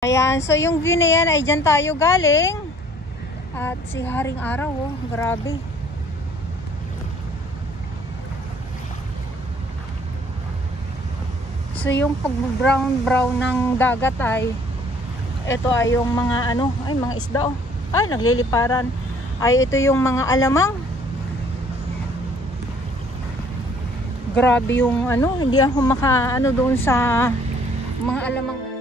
Ayan, so yung view na yan ay dyan tayo galing. At si Haring Araw, oh, grabe. So yung pag-brown ng dagat ay ito ay yung mga ano, ay mga isda, oh. Ay, nagliliparan. Ay ito yung mga alamang. Grabe yung ano, hindi ako maka ano doon sa mga alamang.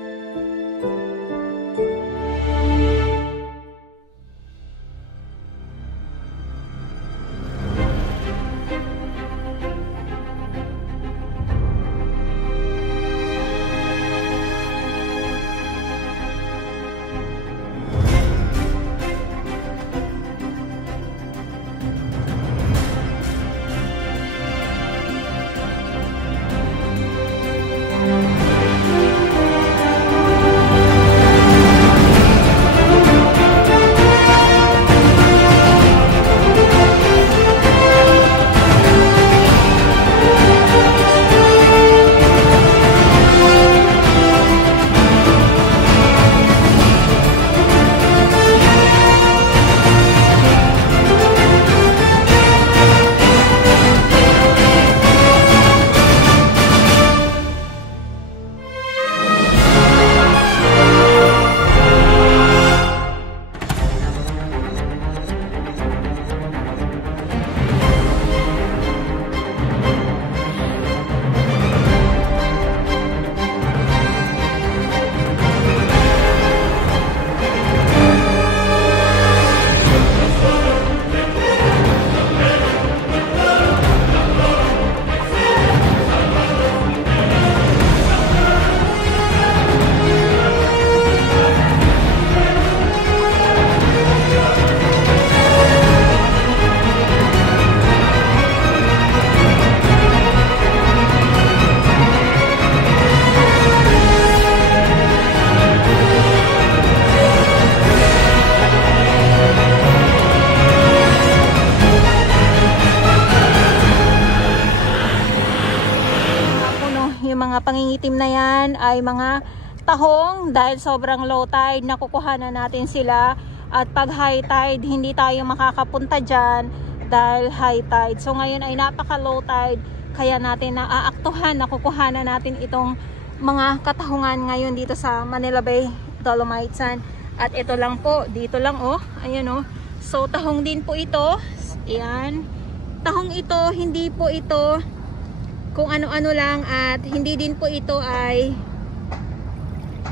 Mga pangingitim na yan ay mga tahong dahil sobrang low tide nakukuhanan natin sila, at pag high tide hindi tayo makakapunta dyan dahil high tide. So ngayon ay napaka low tide kaya natin naaaktuhan, nakukuhanan natin itong mga katahungan ngayon dito sa Manila Bay Dolomite Sand. At ito lang po, dito lang, oh, ayan, oh. So tahong din po ito, ayan, tahong ito, hindi po ito kung ano-ano lang, at hindi din po ito ay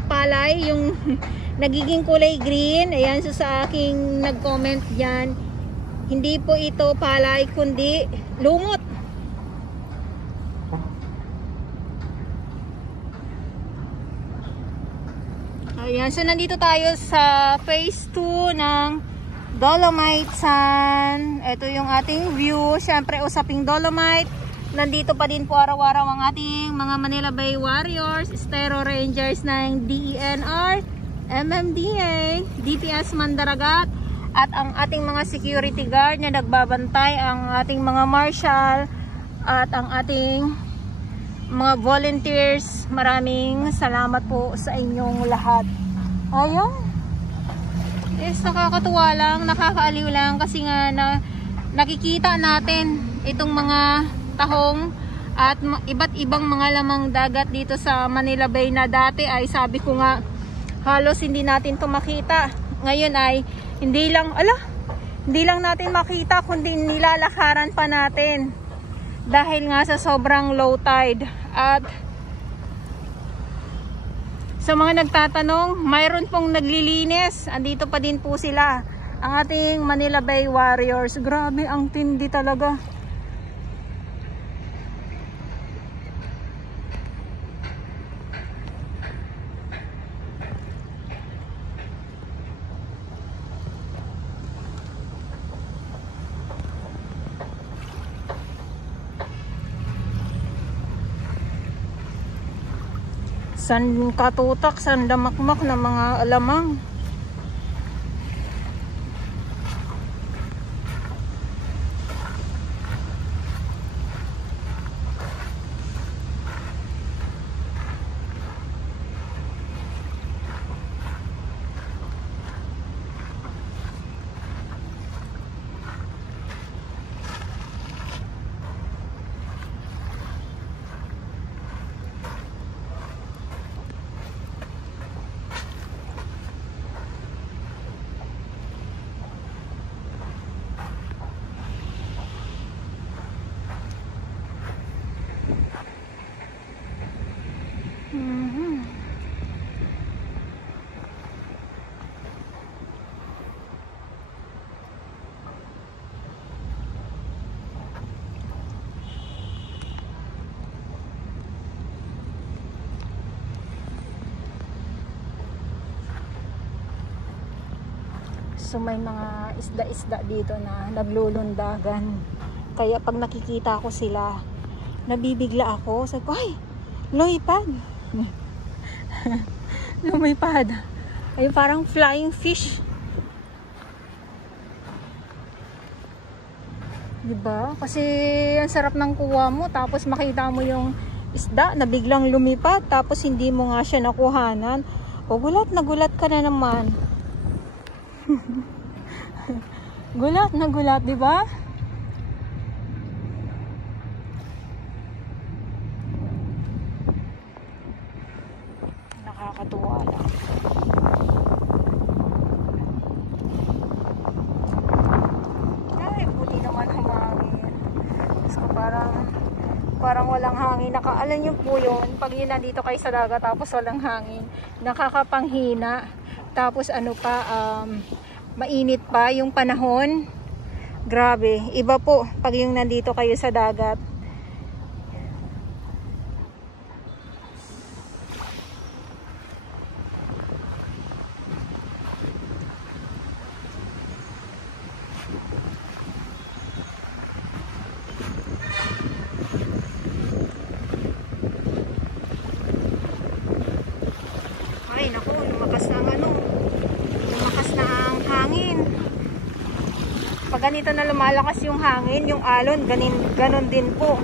palay, yung nagiging kulay green. Ayan, so sa aking nag-comment dyan, hindi po ito palay kundi lumot. Ayan, so nandito tayo sa phase 2 ng Dolomite Sand. Ito yung ating view. Syempre usaping Dolomite, nandito pa din po araw-araw ang ating mga Manila Bay Warriors, Estero Rangers ng DENR, MMDA, DPS Mandaragat, at ang ating mga security guard na nagbabantay, ang ating mga marshal, at ang ating mga volunteers. Maraming salamat po sa inyong lahat. Ayun. Yes, nakakatuwa lang, nakakaaliw lang kasi nga nakikita natin itong mga tahong at iba't ibang mga lamang dagat dito sa Manila Bay na dati ay sabi ko nga halos hindi natin to makita. Ngayon ay hindi lang natin makita kundi nilalakaran pa natin dahil nga sa sobrang low tide. At sa mga nagtatanong, mayroon pong naglilinis, andito pa din po sila, ang ating Manila Bay Warriors. Grabe, ang tindi talaga. San katutak, san damakmak na mga alamang. So may mga isda-isda dito na naglulundagan. Kaya pag nakikita ko sila, nabibigla ako. Sabi ko, ay, lumipad. Lumipad. Ay, parang flying fish. Diba? Kasi ang sarap ng kuha mo, tapos makita mo yung isda na biglang lumipad, tapos hindi mo nga siya nakuhanan. O, gulat na gulat ka na naman. Gulat na gulat, diba? Nakakatuwa lang. Ay, buti naman humangin. So, parang walang hangin. Alam niyo po yun, pag yun nandito kayo sa dagat tapos walang hangin, nakakapanghina. Tapos ano pa, mainit pa yung panahon. Grabe, iba po pag yung nandito kayo sa dagat. Ay, naku, lumakas na ang hangin. Pag ganito na lumalakas yung hangin, yung alon, ganon din po.